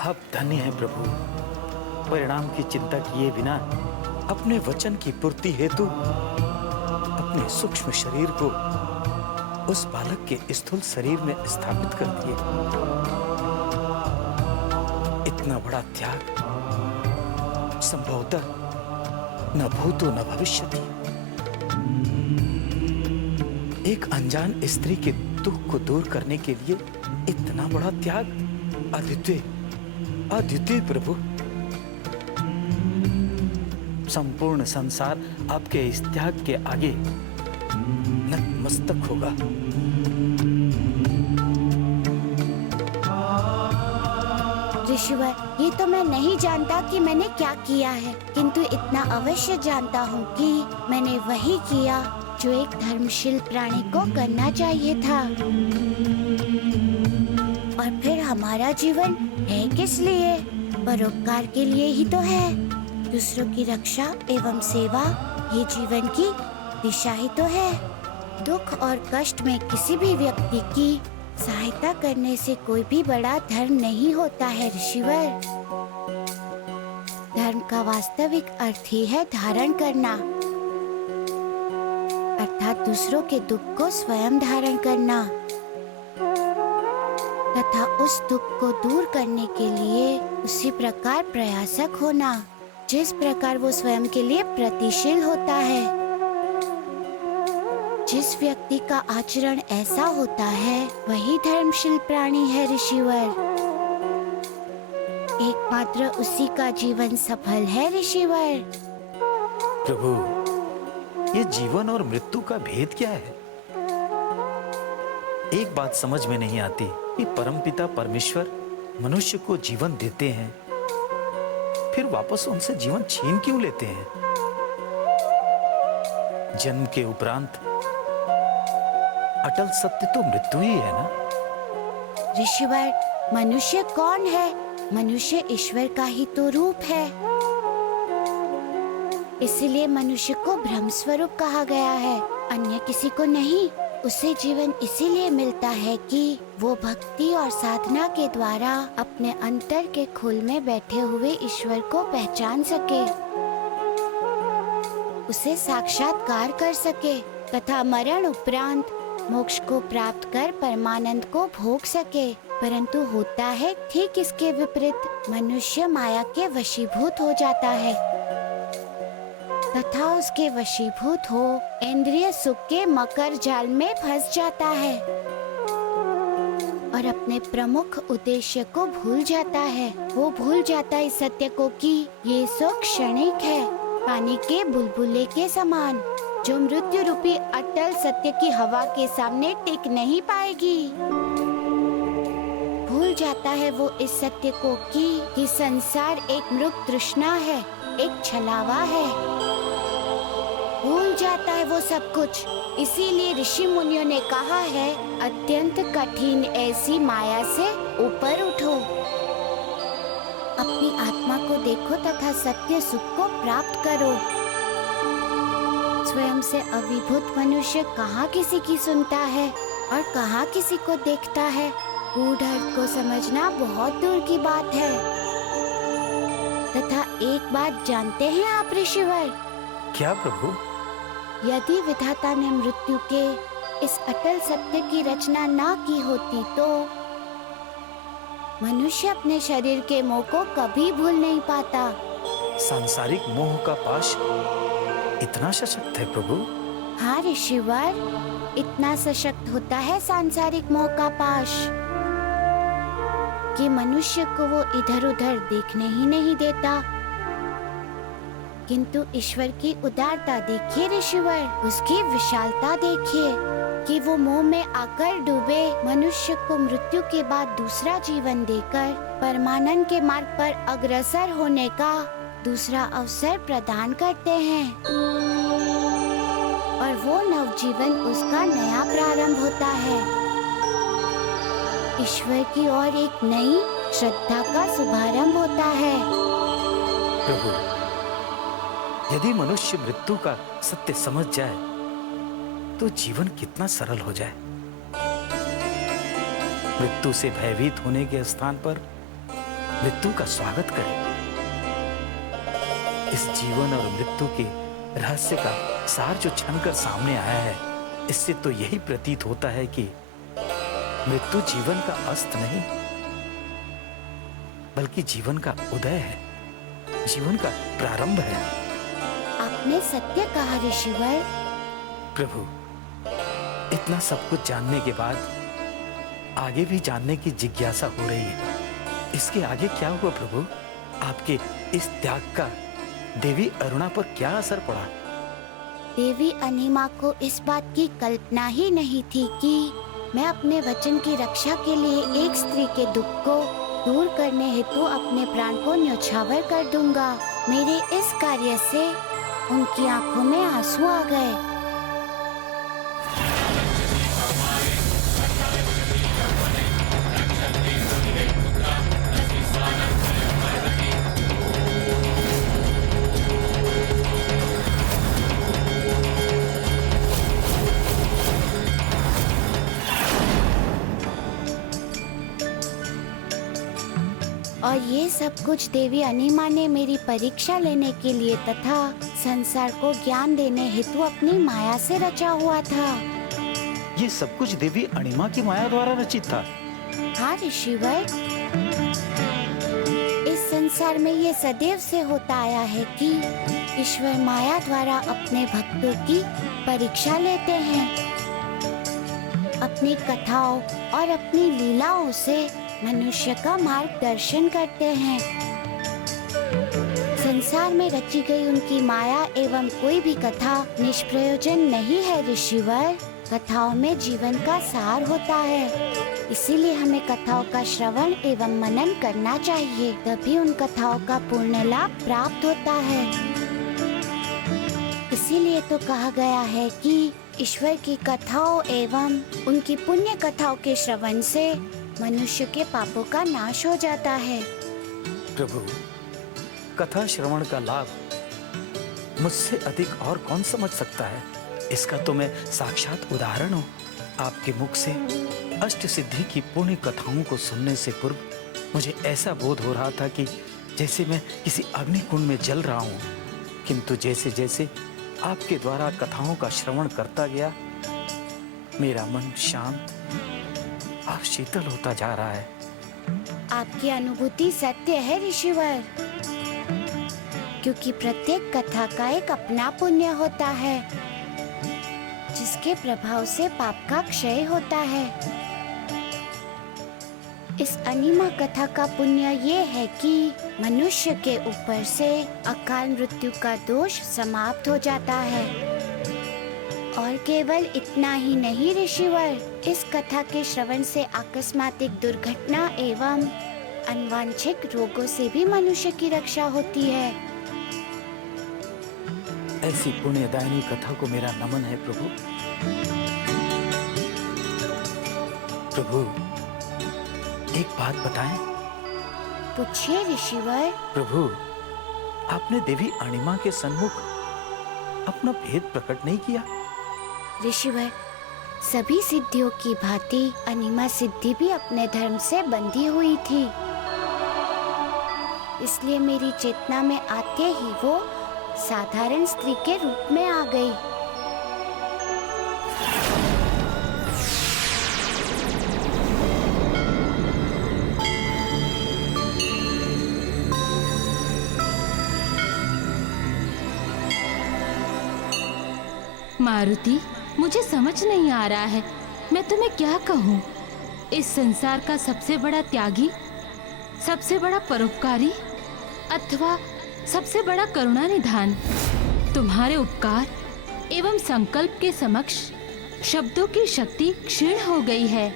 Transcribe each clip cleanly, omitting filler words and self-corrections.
आप धन्य हैं प्रभु। परिणाम की चिंता किए बिना अपने वचन की पूर्ति हेतु अपने सूक्ष्म शरीर को उस बालक के स्थूल शरीर में स्थापित कर दिए। इतना बड़ा त्याग संभवतः न भूतो न भविष्यति। एक अनजान स्त्री के दुख को दूर करने के लिए इतना बड़ा त्याग, अद्वितीय अद्वितीय प्रभु। संपूर्ण संसार आपके इस त्याग के आगे नतमस्तक होगा। ऋषिवर, ये तो मैं नहीं जानता कि मैंने क्या किया है, किंतु इतना अवश्य जानता हूँ कि मैंने वही किया जो एक धर्मशील प्राणी को करना चाहिए था। और फिर हमारा जीवन है किस लिए? परोपकार के लिए ही तो है। दूसरों की रक्षा एवं सेवा ये जीवन की दिशा ही तो है। दुख और कष्ट में किसी भी व्यक्ति की सहायता करने से कोई भी बड़ा धर्म नहीं होता है ऋषिवर। धर्म का वास्तविक अर्थ ही है धारण करना, अर्थात दूसरों के दुख को स्वयं धारण करना तथा उस दुख को दूर करने के लिए उसी प्रकार प्रयासक होना जिस प्रकार वो स्वयं के लिए प्रतिशील होता है। जिस व्यक्ति का आचरण ऐसा होता है वही धर्मशील प्राणी है ऋषिवर। एकमात्र उसी का जीवन सफल है ऋषिवर। प्रभु, ये जीवन और मृत्यु का भेद क्या है? एक बात समझ में नहीं आती कि परमपिता परमेश्वर मनुष्य को जीवन देते हैं, फिर वापस उनसे जीवन छीन क्यों लेते हैं? जन्म के उपरांत अटल सत्य तो मृत्यु ही है ना? ऋषिवर, मनुष्य कौन है? मनुष्य ईश्वर का ही तो रूप है। इसलिए मनुष्य को ब्रह्म स्वरूप कहा गया है, अन्य किसी को नहीं। उसे जीवन इसीलिए मिलता है कि वो भक्ति और साधना के द्वारा अपने अंतर के खोल में बैठे हुए ईश्वर को पहचान सके, उसे साक्षात्कार कर सके तथा मरण उपरांत मोक्ष को प्राप्त कर परमानंद को भोग सके। परंतु होता है ठीक इसके विपरीत। मनुष्य माया के वशीभूत हो जाता है तथा उसके वशीभूत हो इंद्रिय सुख के मकर जाल में फंस जाता है और अपने प्रमुख उद्देश्य को भूल जाता है। वो भूल जाता है इस सत्य को कि ये सुख क्षणिक है, पानी के बुलबुले के समान, जो मृत्यु रूपी अटल सत्य की हवा के सामने टिक नहीं पाएगी। भूल जाता है वो इस सत्य को कि संसार एक मृग तृष्णा है, एक छलावा है। भूल जाता है वो सब कुछ। इसीलिए ऋषि मुनियों ने कहा है, अत्यंत कठिन ऐसी माया से ऊपर उठो, अपनी आत्मा को देखो तथा सत्य सुख को प्राप्त करो। स्वयं से अभिभूत मनुष्य कहाँ किसी की सुनता है और कहाँ किसी को देखता है। गूढ़ अर्थ को समझना बहुत दूर की बात है। तथा एक बात जानते हैं आप ऋषिवर? क्या प्रभु? यदि विधाता ने मृत्यु के इस अटल सत्य की रचना ना की होती तो मनुष्य अपने शरीर के मोह को कभी भूल नहीं पाता। सांसारिक मोह का पाश इतना सशक्त है प्रभु? हाँ ऋषिवर, इतना सशक्त होता है सांसारिक मोह का पाश कि मनुष्य को वो इधर उधर देखने ही नहीं देता। किंतु ईश्वर की उदारता देखिए ऋषिवर, उसकी विशालता देखिए कि वो मोह में आकर डूबे मनुष्य को मृत्यु के बाद दूसरा जीवन देकर परमानंद के मार्ग पर अग्रसर होने का दूसरा अवसर प्रदान करते हैं और वो नवजीवन उसका नया प्रारंभ होता है। ईश्वर की ओर एक नई श्रद्धा का शुभारंभ होता है। प्रभु, यदि मनुष्य मृत्यु का सत्य समझ जाए तो जीवन कितना सरल हो जाए। मृत्यु से भयभीत होने के स्थान पर मृत्यु का स्वागत करें। इस जीवन और मृत्यु के रहस्य का सार जो छनकर सामने आया है, इससे तो यही प्रतीत होता है कि मृत्यु जीवन का अस्त नहीं, बल्कि जीवन का उदय है, जीवन का प्रारंभ है। आपने सत्य कहा ऋषिवर। प्रभु, इतना सब कुछ जानने के बाद आगे भी जानने की जिज्ञासा हो रही है। इसके आगे क्या हुआ प्रभु? आपके इस त्याग का देवी अरुणा पर क्या असर पड़ा? देवी अनिमा को इस बात की कल्पना ही नहीं थी कि मैं अपने वचन की रक्षा के लिए एक स्त्री के दुख को दूर करने हेतु अपने प्राण को न्यौछावर कर दूंगा। मेरे इस कार्य से उनकी आंखों में आंसू आ गए। और ये सब कुछ देवी अनिमा ने मेरी परीक्षा लेने के लिए तथा संसार को ज्ञान देने हेतु अपनी माया से रचा हुआ था। ये सब कुछ देवी अनिमा की माया द्वारा रचित था। हाँ ऋषिवर, इस संसार में ये सदैव से होता आया है कि ईश्वर माया द्वारा अपने भक्तों की परीक्षा लेते हैं। अपनी कथाओं और अपनी लीलाओं से मनुष्य का मार्गदर्शन करते हैं। संसार में रची गई उनकी माया एवं कोई भी कथा निष्प्रयोजन नहीं है ऋषिवर। कथाओं में जीवन का सार होता है, इसीलिए हमें कथाओं का श्रवण एवं मनन करना चाहिए, तभी उन कथाओं का पूर्ण लाभ प्राप्त होता है। इसीलिए तो कहा गया है कि ईश्वर की कथाओं एवं उनकी पुण्य कथाओं के श्रवण से मनुष्य के पापों का नाश हो जाता है। प्रभु, कथा श्रवण का लाभ मुझसे अधिक और कौन समझ सकता है? इसका तो मैं साक्षात उदाहरण हूँ। आपके मुख से अष्ट सिद्धि की पुण्य कथाओं को सुनने से पूर्व मुझे ऐसा बोध हो रहा था कि जैसे मैं किसी अग्निकुंड में जल रहा हूँ, किंतु जैसे जैसे आपके द्वारा कथाओं का श्रवण करता गया, मेरा मन शांत और शीतल होता जा रहा है। आपकी अनुभूति सत्य है ऋषिवर, क्योंकि प्रत्येक कथा का एक अपना पुण्य होता है, जिसके प्रभाव से पाप का क्षय होता है। इस अनिमा कथा का पुण्य ये है कि मनुष्य के ऊपर से अकाल मृत्यु का दोष समाप्त हो जाता है। और केवल इतना ही नहीं ऋषिवर, इस कथा के श्रवण से आकस्मिक दुर्घटना एवं अनवांछित रोगों से भी मनुष्य की रक्षा होती है। ऐसी पुण्यदायिनी कथा को मेरा नमन है प्रभु। प्रभु, एक बात बताएं। पूछिए ऋषिवर। प्रभु, आपने देवी अनिमा के सन्मुख अपना भेद प्रकट नहीं किया। ऋषिवर, सभी सिद्धियों की भांति अनिमा सिद्धि भी अपने धर्म से बंधी हुई थी, इसलिए मेरी चेतना में आते ही वो साधारण स्त्री के रूप में आ गई। मारुति, मुझे समझ नहीं आ रहा है मैं तुम्हें क्या कहूँ। इस संसार का सबसे बड़ा त्यागी, सबसे बड़ा परोपकारी अथवा सबसे बड़ा करुणा निधान तुम्हारे उपकार एवं संकल्प के समक्ष शब्दों की शक्ति क्षीण हो गई है,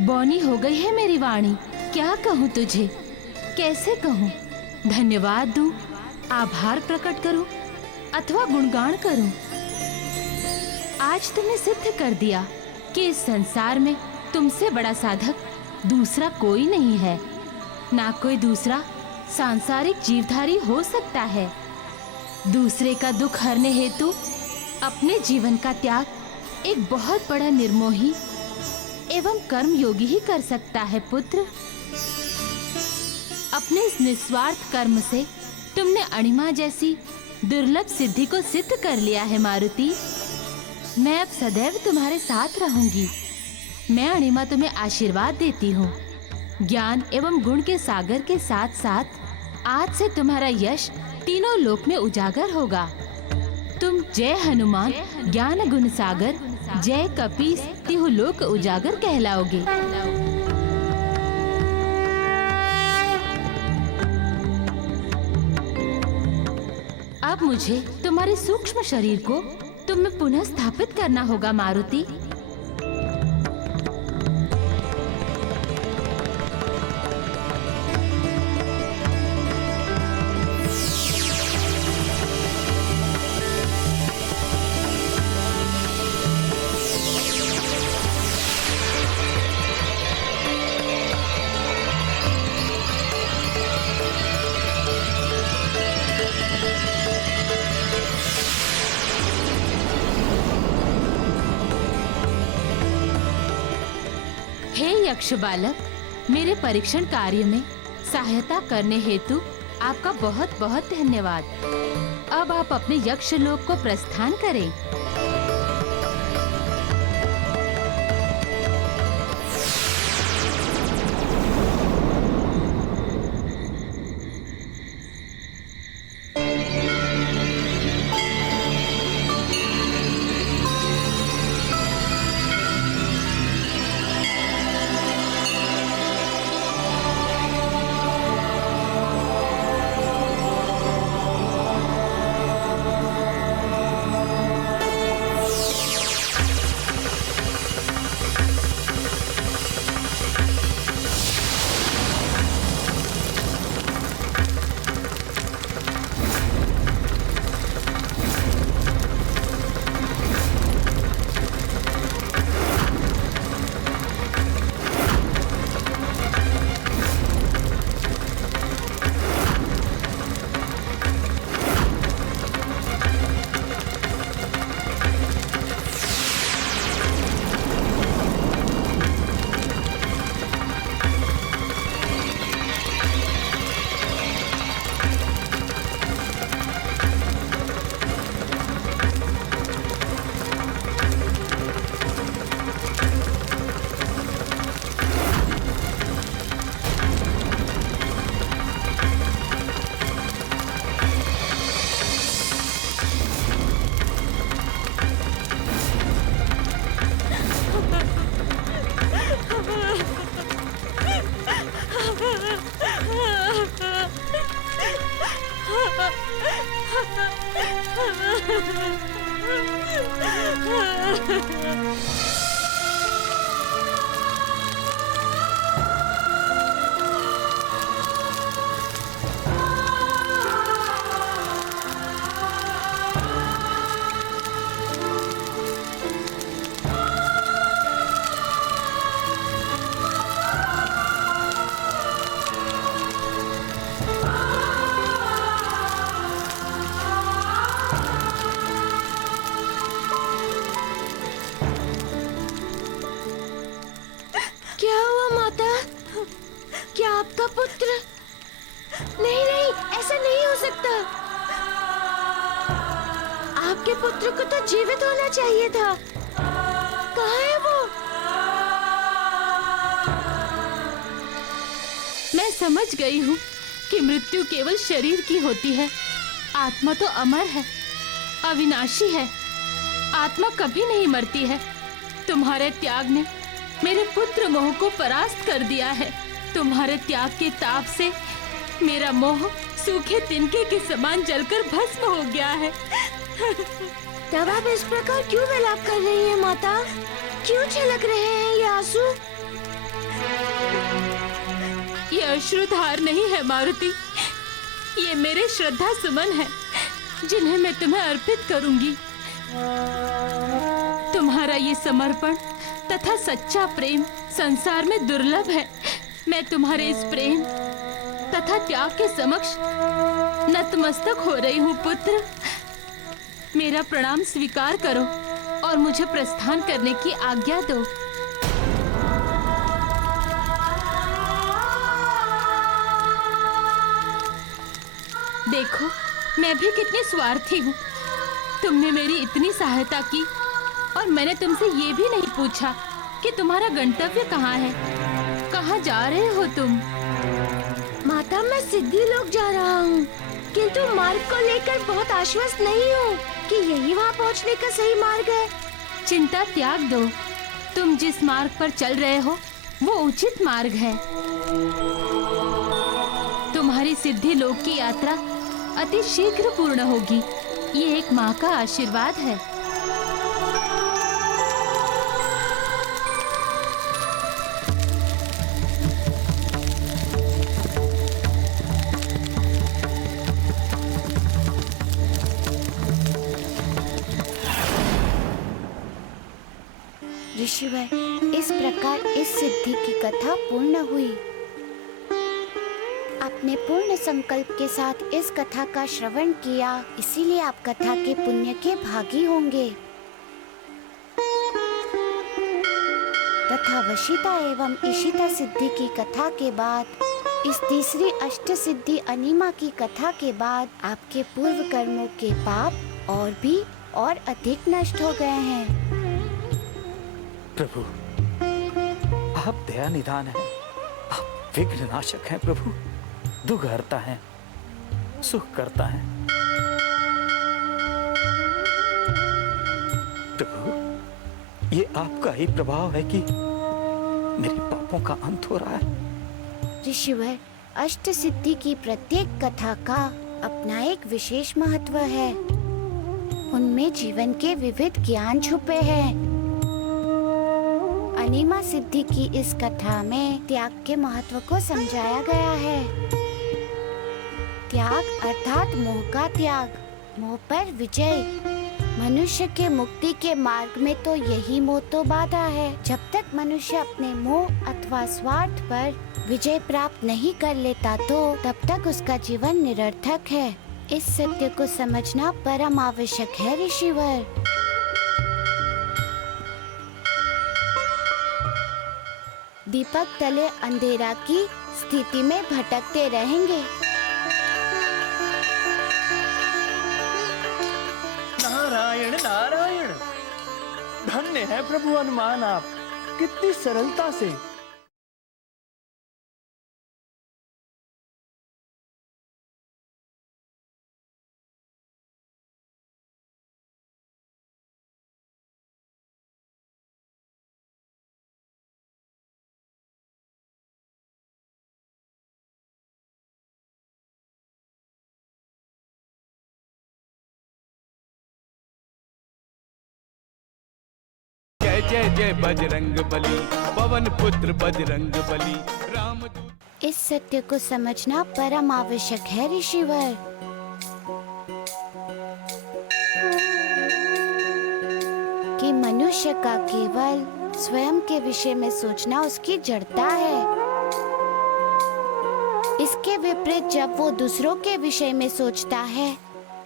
बौनी हो गई है मेरी वाणी। क्या कहूँ तुझे, कैसे कहूँ? धन्यवाद दूं, आभार प्रकट करूं अथवा गुणगान करूं? आज तुमने सिद्ध कर दिया कि इस संसार में तुमसे बड़ा साधक दूसरा कोई नहीं है, ना कोई दूसरा सांसारिक जीवधारी हो सकता है। दूसरे का दुख हरने हेतु अपने जीवन का त्याग एक बहुत बड़ा निर्मोही एवं कर्म योगी ही कर सकता है पुत्र। अपने इस निस्वार्थ कर्म से तुमने अणिमा जैसी दुर्लभ सिद्धि को सिद्ध कर लिया है मारुति। मैं अब सदैव तुम्हारे साथ रहूंगी। मैं अणिमा तुम्हें आशीर्वाद देती हूँ। ज्ञान एवं गुण के सागर के साथ साथ आज से तुम्हारा यश तीनों लोक में उजागर होगा। तुम जय हनुमान ज्ञान गुण सागर जय कपीस तिहु लोक उजागर कहलाओगे। अब मुझे तुम्हारे सूक्ष्म शरीर को तुम में पुनः स्थापित करना होगा मारुति। हे यक्ष बालक, मेरे परीक्षण कार्य में सहायता करने हेतु आपका बहुत बहुत धन्यवाद। अब आप अपने यक्ष लोक को प्रस्थान करें। आपका पुत्र? नहीं नहीं, ऐसा नहीं हो सकता। आपके पुत्र को तो जीवित होना चाहिए था। कहाँ है वो? मैं समझ गई हूँ कि मृत्यु केवल शरीर की होती है, आत्मा तो अमर है, अविनाशी है। आत्मा कभी नहीं मरती है। तुम्हारे त्याग ने मेरे पुत्र मोह को परास्त कर दिया है। तुम्हारे त्याग के ताप से मेरा मोह सूखे तिनके के समान जलकर भस्म हो गया है। तब आप इस प्रकार क्यों विलाप कर रही हैं माता? क्यों छलक रहे हैं ये आंसू? ये अश्रुधार नहीं है मारुति, ये मेरे श्रद्धा सुमन है जिन्हें मैं तुम्हें अर्पित करूंगी। तुम्हारा ये समर्पण तथा सच्चा प्रेम संसार में दुर्लभ है। मैं तुम्हारे इस प्रेम तथा त्याग के समक्ष नतमस्तक हो रही हूँ पुत्र। मेरा प्रणाम स्वीकार करो और मुझे प्रस्थान करने की आज्ञा दो। देखो, मैं भी कितनी स्वार्थी हूँ। तुमने मेरी इतनी सहायता की और मैंने तुमसे ये भी नहीं पूछा कि तुम्हारा गंतव्य कहाँ है, कहाँ जा रहे हो तुम? माता, मैं सिद्धि लोक जा रहा हूँ, किंतु मार्ग को लेकर बहुत आश्वस्त नहीं हूँ कि यही वहाँ पहुँचने का सही मार्ग है। चिंता त्याग दो। तुम जिस मार्ग पर चल रहे हो वो उचित मार्ग है। तुम्हारी सिद्धि लोक की यात्रा अति शीघ्र पूर्ण होगी। ये एक माँ का आशीर्वाद है। ऋषिवर, इस प्रकार इस सिद्धि की कथा पूर्ण हुई। आपने पूर्ण संकल्प के साथ इस कथा का श्रवण किया, इसीलिए आप कथा के पुण्य के भागी होंगे। तथा वशिता एवं इशिता सिद्धि की कथा के बाद, इस तीसरी अष्ट सिद्धि अनिमा की कथा के बाद आपके पूर्व कर्मों के पाप और अधिक नष्ट हो गए हैं। प्रभु, आप दया निधान हैं, आप विघ्न नाशक हैं प्रभु, दुख हरता है, सुख करता है। प्रभु, ये आपका ही प्रभाव है कि मेरे पापों का अंत हो रहा है। ऋषिवर, अष्ट सिद्धि की प्रत्येक कथा का अपना एक विशेष महत्व है। उनमें जीवन के विविध ज्ञान छुपे हैं। अनिमा सिद्धि की इस कथा में त्याग के महत्व को समझाया गया है। त्याग अर्थात मोह का त्याग, मोह पर विजय। मनुष्य के मुक्ति के मार्ग में तो यही मोह तो बाधा है। जब तक मनुष्य अपने मोह अथवा स्वार्थ पर विजय प्राप्त नहीं कर लेता तो तब तक उसका जीवन निरर्थक है। इस सत्य को समझना परम आवश्यक है ऋषिवर। दीपक तले अंधेरा की स्थिति में भटकते रहेंगे। नारायण नारायण, धन्य है प्रभु हनुमान, आप कितनी सरलता से जय जय जय बजरंग बली, पवन पुत्र बजरंग बली, राम। इस सत्य को समझना परम आवश्यक है ऋषिवर। कि मनुष्य का केवल स्वयं के विषय में सोचना उसकी जड़ता है। इसके विपरीत जब वो दूसरों के विषय में सोचता है,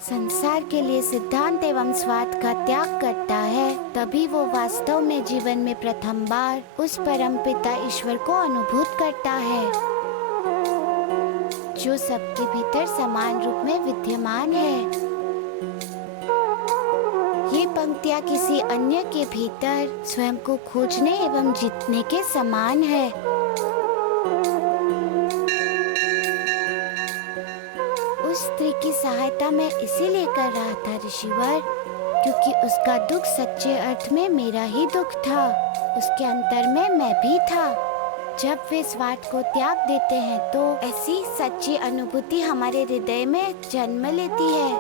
संसार के लिए सिद्धांत एवं स्वार्थ का त्याग करता है, तभी वो वास्तव में जीवन में प्रथम बार उस परम पिता ईश्वर को अनुभूत करता है, जो सबके भीतर समान रूप में विद्यमान है। ये पंक्तियाँ किसी अन्य के भीतर स्वयं को खोजने एवं जीतने के समान है। उस स्त्री की सहायता मैं इसीलिए कर रहा था ऋषिवर, क्योंकि उसका दुख सच्चे अर्थ में मेरा ही दुख था। उसके अंतर में मैं भी था। जब वे स्वार्थ को त्याग देते हैं तो ऐसी सच्ची अनुभूति हमारे हृदय में जन्म लेती है।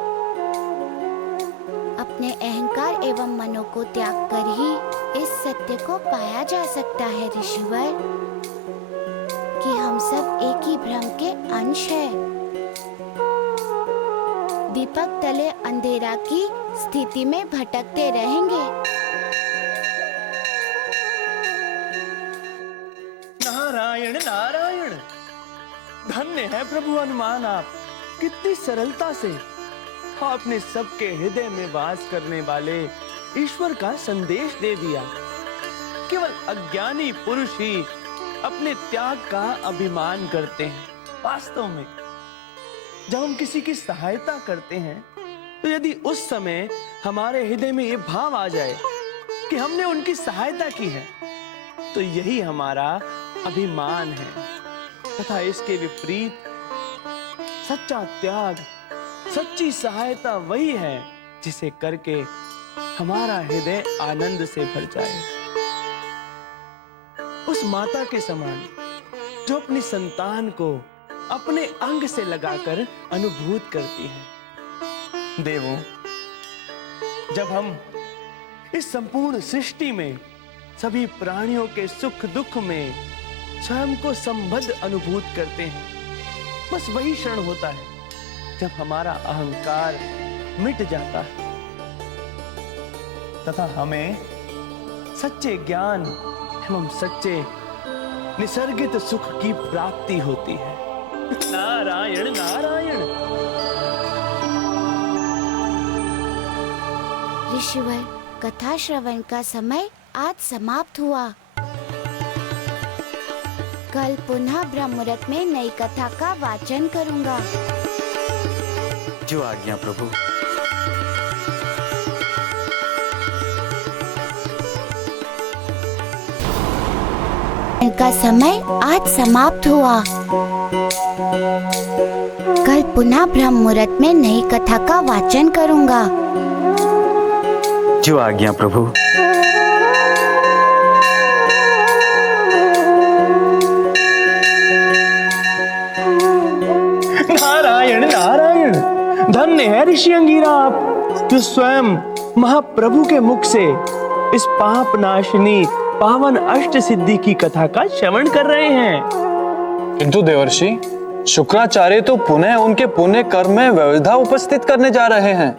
अपने अहंकार एवं मनो को त्याग कर ही इस सत्य को पाया जा सकता है ऋषिवर, कि हम सब एक ही भ्रम के अंश हैं। दीपक तले अंधेरा की स्थिति में भटकते रहेंगे। नारायण नारायण, धन्य है प्रभु हनुमान, आप कितनी सरलता से आपने सबके हृदय में वास करने वाले ईश्वर का संदेश दे दिया। केवल अज्ञानी पुरुष ही अपने त्याग का अभिमान करते हैं। वास्तव में जब हम किसी की सहायता करते हैं तो यदि उस समय हमारे हृदय में ये भाव आ जाए कि हमने उनकी सहायता की है, तो यही हमारा अभिमान है। तथा इसके विपरीत सच्चा त्याग, सच्ची सहायता वही है जिसे करके हमारा हृदय आनंद से भर जाए। उस माता के समान जो अपनी संतान को अपने अंग से लगाकर अनुभूत करती है। देवों, जब हम इस संपूर्ण सृष्टि में सभी प्राणियों के सुख दुख में स्वयं को संबद्ध अनुभूत करते हैं, बस वही क्षण होता है जब हमारा अहंकार मिट जाता है तथा हमें सच्चे ज्ञान एवं सच्चे निसर्गित सुख की प्राप्ति होती है। नारायण नारायण। ऋषिवर, कथा श्रवण का समय आज समाप्त हुआ। कल पुनः ब्रह्म मुहूर्त में नई कथा का वाचन करूंगा। जो आज्ञा प्रभु। का समय आज समाप्त हुआ। कल पुनः ब्रह्म मुहूर्त में नई कथा का वाचन करूंगा। जो आज्ञा प्रभु। नारायण नारायण। धन्य है ऋषि अंगिरा आप, जो स्वयं महाप्रभु के मुख से इस पाप नाशनी पावन अष्ट सिद्धि की कथा का श्रवण कर रहे हैं। किंतु देवर्षि, शुक्राचार्य तो पुनः उनके पुण्य कर्म में विविधता उपस्थित करने जा रहे हैं।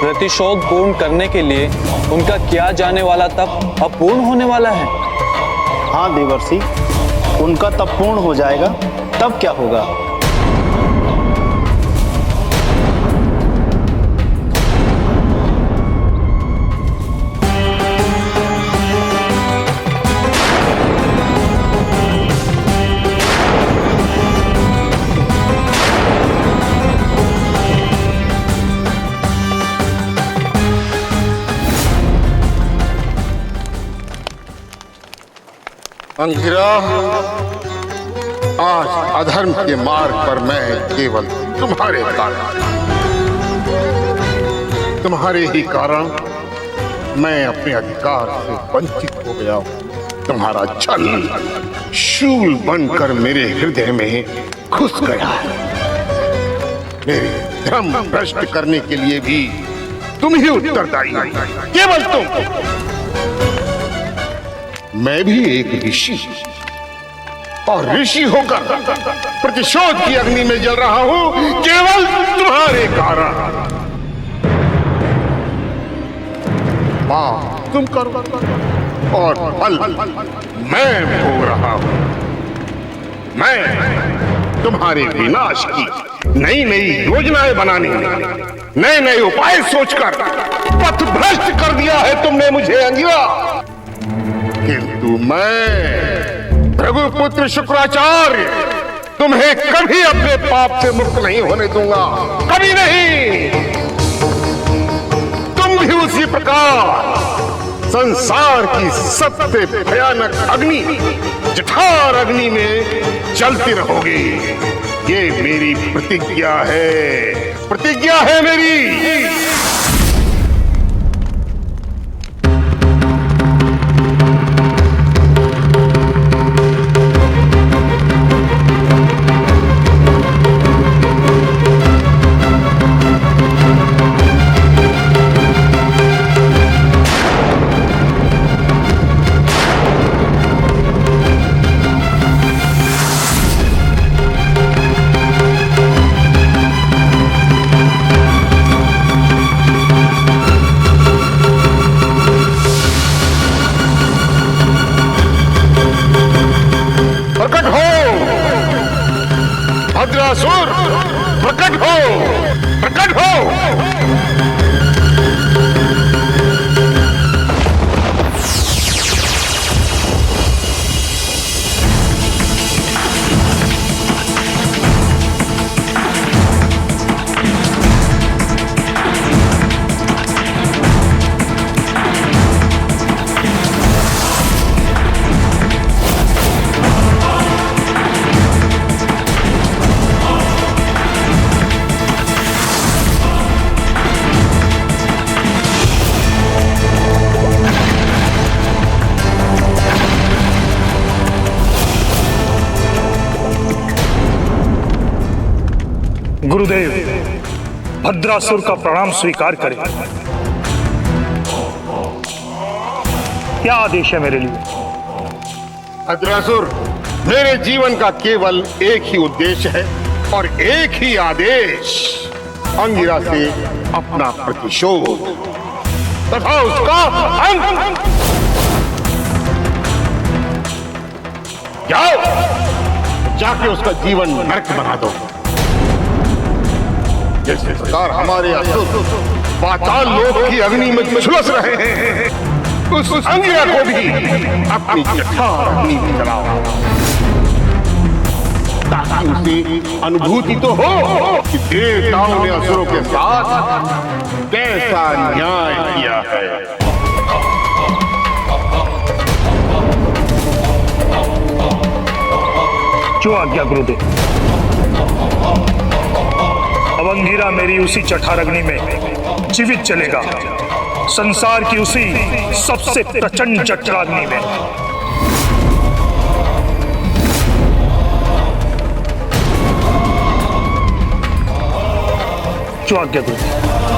प्रतिशोध पूर्ण करने के लिए उनका किया जाने वाला तप अपूर्ण होने वाला है। हाँ देवर्षि, उनका तप पूर्ण हो जाएगा, तब क्या होगा? अंगिरा, आज अधर्म के मार्ग पर मैं केवल तुम्हारे कारण, तुम्हारे ही कारण मैं अपने अधिकार से वंचित हो गया हूँ। तुम्हारा छल शूल बनकर मेरे हृदय में घुस गया है। मेरे धर्म भ्रष्ट करने के लिए भी तुम ही उत्तरदायी, केवल तुम। मैं भी एक ऋषि और ऋषि होकर प्रतिशोध की अग्नि में जल रहा हूं, केवल तुम्हारे कारण। पाप तुम करो और फल मैं भोग रहा हूं। मैं तुम्हारे विनाश की नई नई योजनाएं बनाने, नए नए उपाय सोचकर पथ भ्रष्ट कर दिया है तुमने मुझे अंगिरा। किंतु मैं रघुपुत्र शुक्राचार्य तुम्हें कभी अपने पाप से मुक्त नहीं होने दूंगा, कभी नहीं। तुम भी उसी प्रकार संसार की सबसे भयानक अग्नि, जठार अग्नि में जलती रहोगे। ये मेरी प्रतिज्ञा है मेरी। गुरुदेव, भद्रासुर का प्रणाम स्वीकार करें। क्या आदेश है मेरे लिए? भद्रासुर, मेरे जीवन का केवल एक ही उद्देश्य है और एक ही आदेश, अंगिरा से अपना प्रतिशोध तथा उसका अंत। जाओ, जाके उसका जीवन नरक बना दो। जिस प्रकार हमारे असुर पाताल लोक की अग्नि में झुलस रहे हैं, उस अंगिरा को भी अपनी जठार अग्नि में जलाओ, ताकि उसे अनुभूति तो हो कि देवताओं ने असुरों के साथ कैसा न्याय किया है। जो आज्ञा गुरुदेव। अब अंगिरा मेरी उसी जठारग्नि में जीवित चलेगा, संसार की उसी सबसे प्रचंड जठराग्नि में। जो आज्ञा गुरुदेव।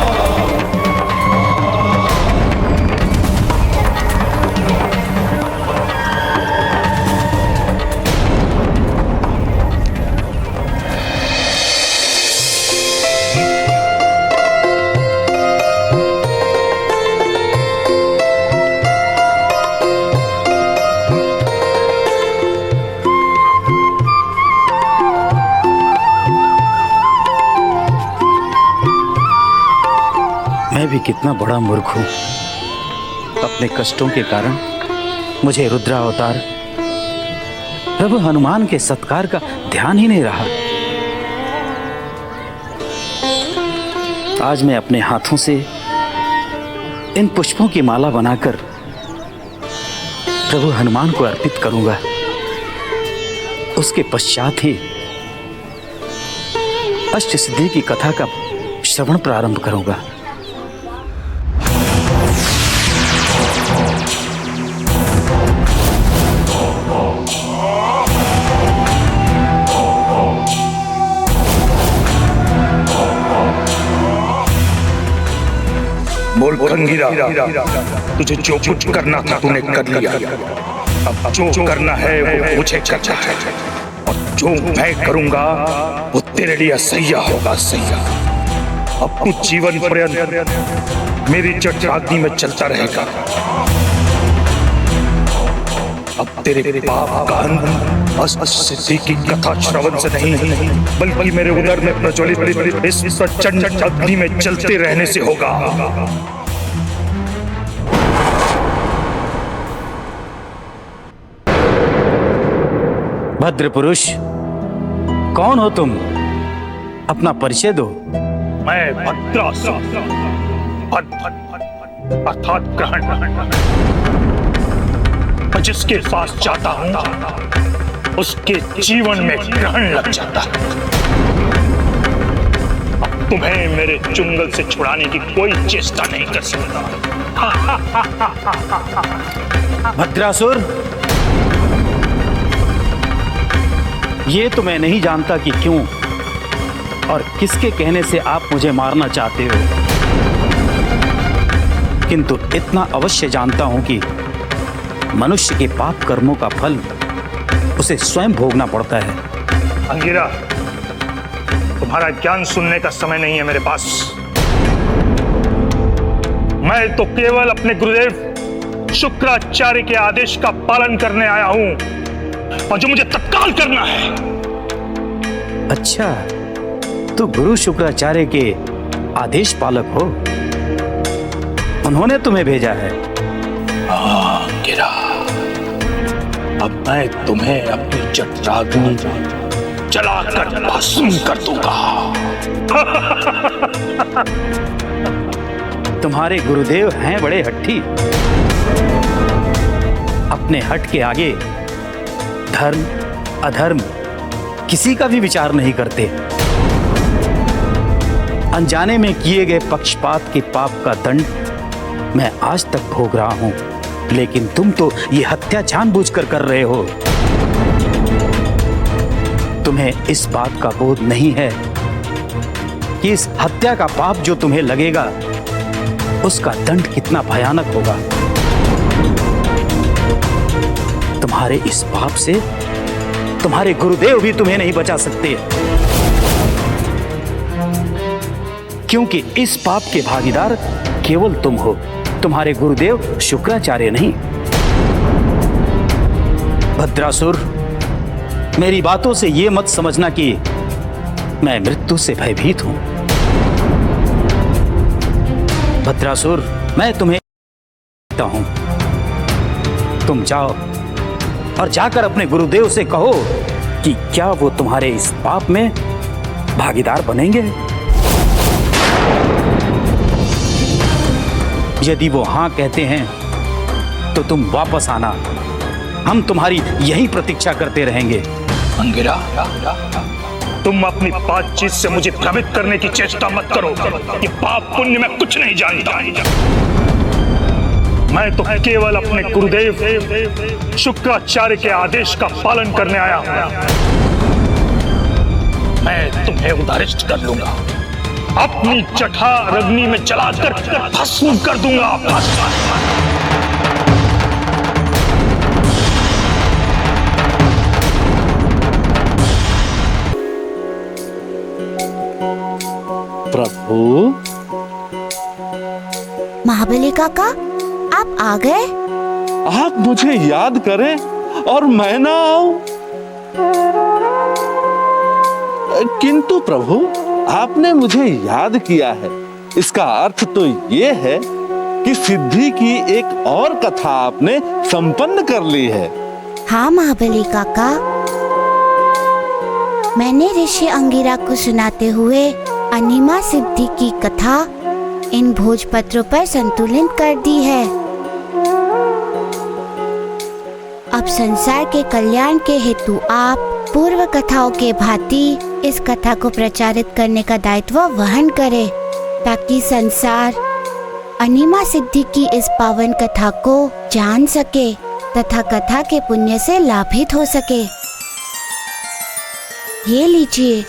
मैं भी कितना बड़ा मूर्ख हूं। अपने कष्टों के कारण मुझे रुद्रावतार प्रभु हनुमान के सत्कार का ध्यान ही नहीं रहा। आज मैं अपने हाथों से इन पुष्पों की माला बनाकर प्रभु हनुमान को अर्पित करूंगा। उसके पश्चात ही अष्ट सिद्धि की कथा का श्रवण प्रारंभ करूंगा। बोल अंगिरा, तुझे जो कुछ करना था तूने कर लिया। अब जो करना है वो मुझे करना है, और जो मैं करूंगा वो तेरे लिए असह्य होगा, असह्य। अब तू जीवन पर्यंत मेरी जठराग्नि में चलता रहेगा। अब तेरे पाप का अंत अष्ट सिद्धि की कथा श्रवण से नहीं, बल्कि मेरे उदर में प्रज्वलित इस प्रचंड अग्नि में चलते रहने से होगा। भद्र पुरुष, कौन हो तुम? अपना परिचय दो। मैं भद्रासुर अर्थात ग्रहण, जिसके पास जाता हूं उसके जीवन में ग्रहण लग जाता है। अब तुम्हें मेरे चुंगल से छुड़ाने की कोई चेष्टा नहीं कर सकता। भद्रासुर, ये तो मैं नहीं जानता कि क्यों और किसके कहने से आप मुझे मारना चाहते हो, किंतु इतना अवश्य जानता हूं कि मनुष्य के पाप कर्मों का फल उसे स्वयं भोगना पड़ता है। अंगिरा, तुम्हारा ज्ञान सुनने का समय नहीं है मेरे पास। मैं तो केवल अपने गुरुदेव शुक्राचार्य के आदेश का पालन करने आया हूं, और जो मुझे तत्काल करना है। अच्छा, तो गुरु शुक्राचार्य के आदेश पालक हो? उन्होंने तुम्हें भेजा है? अंगिरा, अब मैं तुम्हें अपनी जठराग्नि जलाकर भस्म कर दूंगा। तुम्हारे गुरुदेव हैं बड़े हट्ठी। अपने हट के आगे धर्म अधर्म किसी का भी विचार नहीं करते। अनजाने में किए गए पक्षपात के पाप का दंड मैं आज तक भोग रहा हूं, लेकिन तुम तो ये हत्या जानबूझकर कर रहे हो। तुम्हें इस बात का बोध नहीं है कि इस हत्या का पाप जो तुम्हें लगेगा उसका दंड कितना भयानक होगा। तुम्हारे इस पाप से तुम्हारे गुरुदेव भी तुम्हें नहीं बचा सकते, क्योंकि इस पाप के भागीदार केवल तुम हो, तुम्हारे गुरुदेव शुक्राचार्य नहीं। भद्रासुर, मेरी बातों से यह मत समझना कि मैं मृत्यु से भयभीत हूं। भद्रासुर, मैं तुम्हें कहता हूं, तुम जाओ और जाकर अपने गुरुदेव से कहो कि क्या वो तुम्हारे इस पाप में भागीदार बनेंगे। यदि वो हां कहते हैं तो तुम वापस आना, हम तुम्हारी यही प्रतीक्षा करते रहेंगे। अंगिरा, तुम अपनी बातचीत से मुझे भ्रमित करने की चेष्टा मत करो कि पाप पुण्य में कुछ नहीं जानता। मैं तो केवल अपने गुरुदेव शुक्राचार्य के आदेश का पालन करने आया हूं। मैं तुम्हें उदारिष्ट कर लूंगा, अपनी जटार अग्नि में जलाकर भस्म कर दूंगा। प्रभु, महाबली काका, आप आ गए? आप मुझे याद करें और मैं ना आऊं? किंतु प्रभु, आपने मुझे याद किया है, इसका अर्थ तो ये है कि सिद्धि की एक और कथा आपने संपन्न कर ली है। हाँ महाबली काका, मैंने ऋषि अंगिरा को सुनाते हुए अनिमा सिद्धि की कथा इन भोजपत्रों पर संतुलित कर दी है। अब संसार के कल्याण के हेतु आप पूर्व कथाओं के भांति इस कथा को प्रचारित करने का दायित्व वहन करें, ताकि संसार अनिमा सिद्धि की इस पावन कथा को जान सके तथा कथा के पुण्य से लाभित हो सके। ये लीजिए।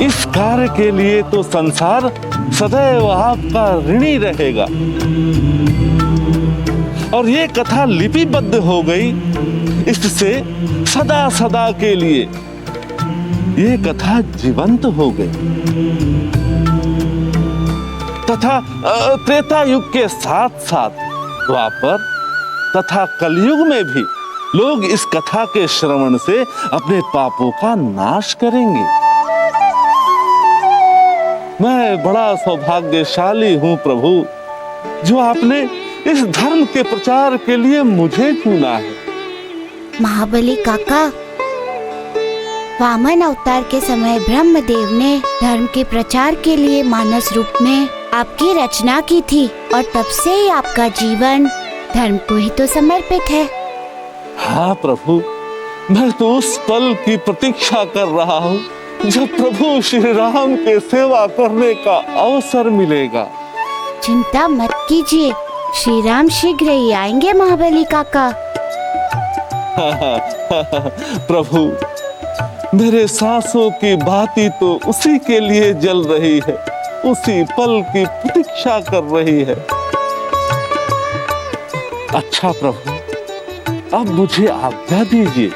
इस कार्य के लिए तो संसार सदैव आपका ऋणी रहेगा, और ये कथा लिपिबद्ध हो गई, इससे सदा सदा के लिए ये कथा जीवंत हो गई। तथा त्रेता युग के साथ साथ द्वापर तथा कलयुग में भी लोग इस कथा के श्रवण से अपने पापों का नाश करेंगे। मैं बड़ा सौभाग्यशाली हूँ प्रभु, जो आपने इस धर्म के प्रचार के लिए मुझे चुना है। महाबली काका, वामन अवतार के समय ब्रह्मदेव ने धर्म के प्रचार के लिए मानस रूप में आपकी रचना की थी, और तब से ही आपका जीवन धर्म को ही तो समर्पित है। हाँ प्रभु, मैं तो उस पल की प्रतीक्षा कर रहा हूँ जब प्रभु श्री राम के सेवा करने का अवसर मिलेगा। चिंता मत कीजिए, श्री राम शीघ्र ही आएंगे महाबली काका। प्रभु, मेरे सांसों की बाती तो उसी के लिए जल रही है, उसी पल की प्रतीक्षा कर रही है। अच्छा प्रभु, अब मुझे आज्ञा दीजिए,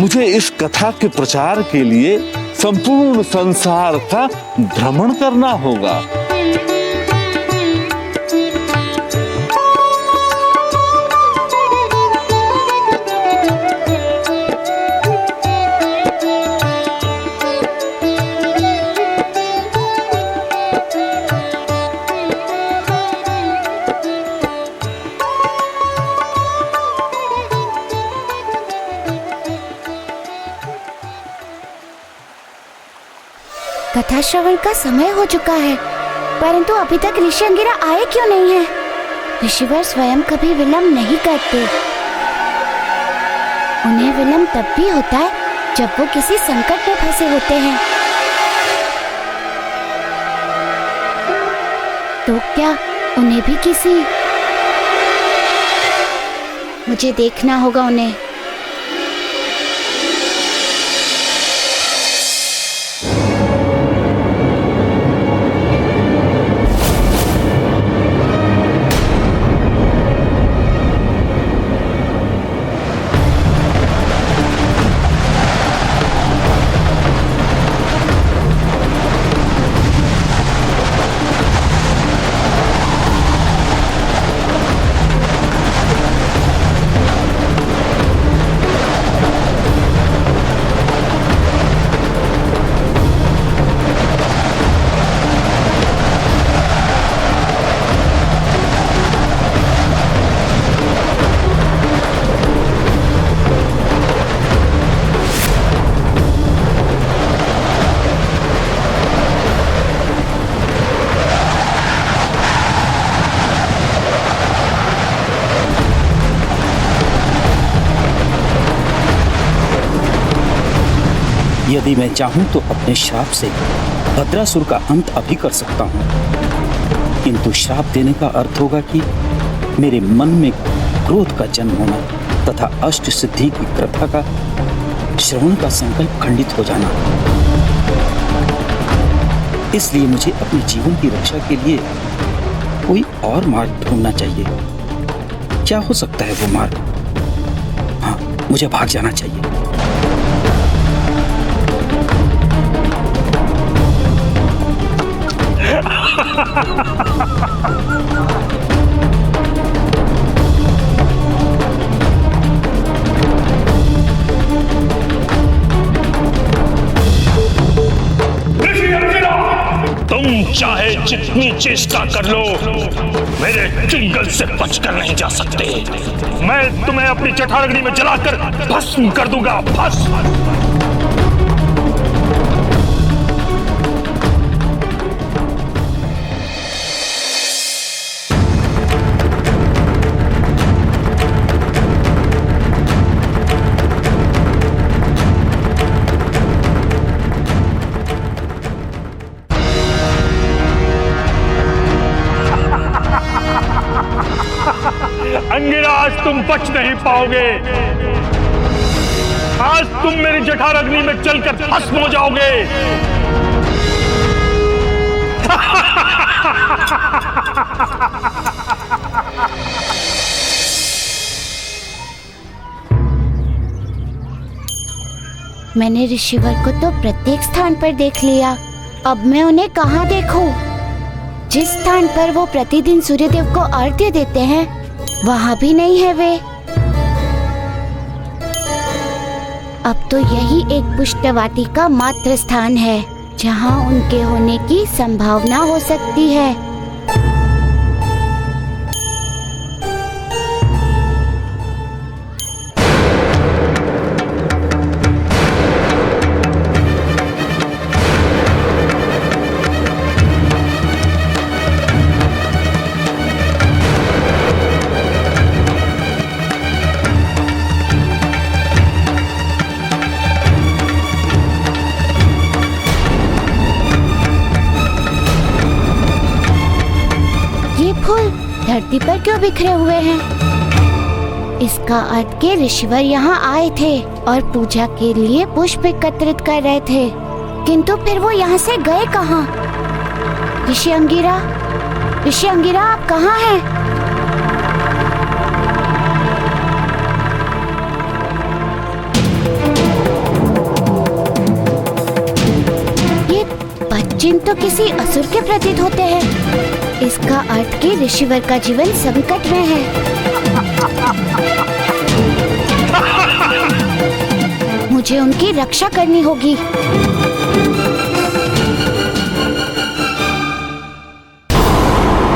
मुझे इस कथा के प्रचार के लिए संपूर्ण संसार का भ्रमण करना होगा। कथा श्रवण का समय हो चुका है, परंतु अभी तक ऋषि अंगिरा आए क्यों नहीं है? ऋषिवर स्वयं कभी विलंब नहीं करते। उन्हें विलंब तब भी होता है जब वो किसी संकट में फंसे होते हैं। तो क्या उन्हें भी मुझे देखना होगा उन्हें। यदि मैं चाहूं तो अपने श्राप से भद्रासुर का अंत अभी कर सकता हूं, किंतु श्राप देने का अर्थ होगा कि मेरे मन में क्रोध का जन्म होना तथा अष्ट सिद्धि की प्रथा का श्रवण का संकल्प खंडित हो जाना। इसलिए मुझे अपने जीवन की रक्षा के लिए कोई और मार्ग ढूंढना चाहिए। क्या हो सकता है वो मार्ग? हाँ, मुझे भाग जाना चाहिए। तुम चाहे जितनी चेष्टा कर लो, मेरे चुंगल से बचकर नहीं जा सकते। मैं तुम्हें अपनी जठारग्नि में जलाकर भस्म कर दूंगा, भस्म। अंगिरा, आज तुम बच नहीं पाओगे। आज तुम मेरी जठारग्नि में जलकर भस्म हो जाओगे। मैंने ऋषिवर को तो प्रत्येक स्थान पर देख लिया, अब मैं उन्हें कहाँ देखूं? जिस स्थान पर वो प्रतिदिन सूर्यदेव को अर्घ्य देते हैं, वहाँ भी नहीं है वे। अब तो यही एक पुष्टवाटी का मात्र स्थान है जहाँ उनके होने की संभावना हो सकती है। धरती पर क्यों बिखरे हुए हैं? इसका अर्थ के ऋषिवर यहाँ आए थे और पूजा के लिए पुष्प एकत्रित कर रहे थे, किंतु फिर वो यहाँ से गए कहाँ? ऋषि अंगिरा, आप कहाँ हैं? ये पश्चिम तो किसी असुर के प्रतीत होते हैं। इसका अर्थ कि ऋषिवर का जीवन संकट में है। मुझे उनकी रक्षा करनी होगी।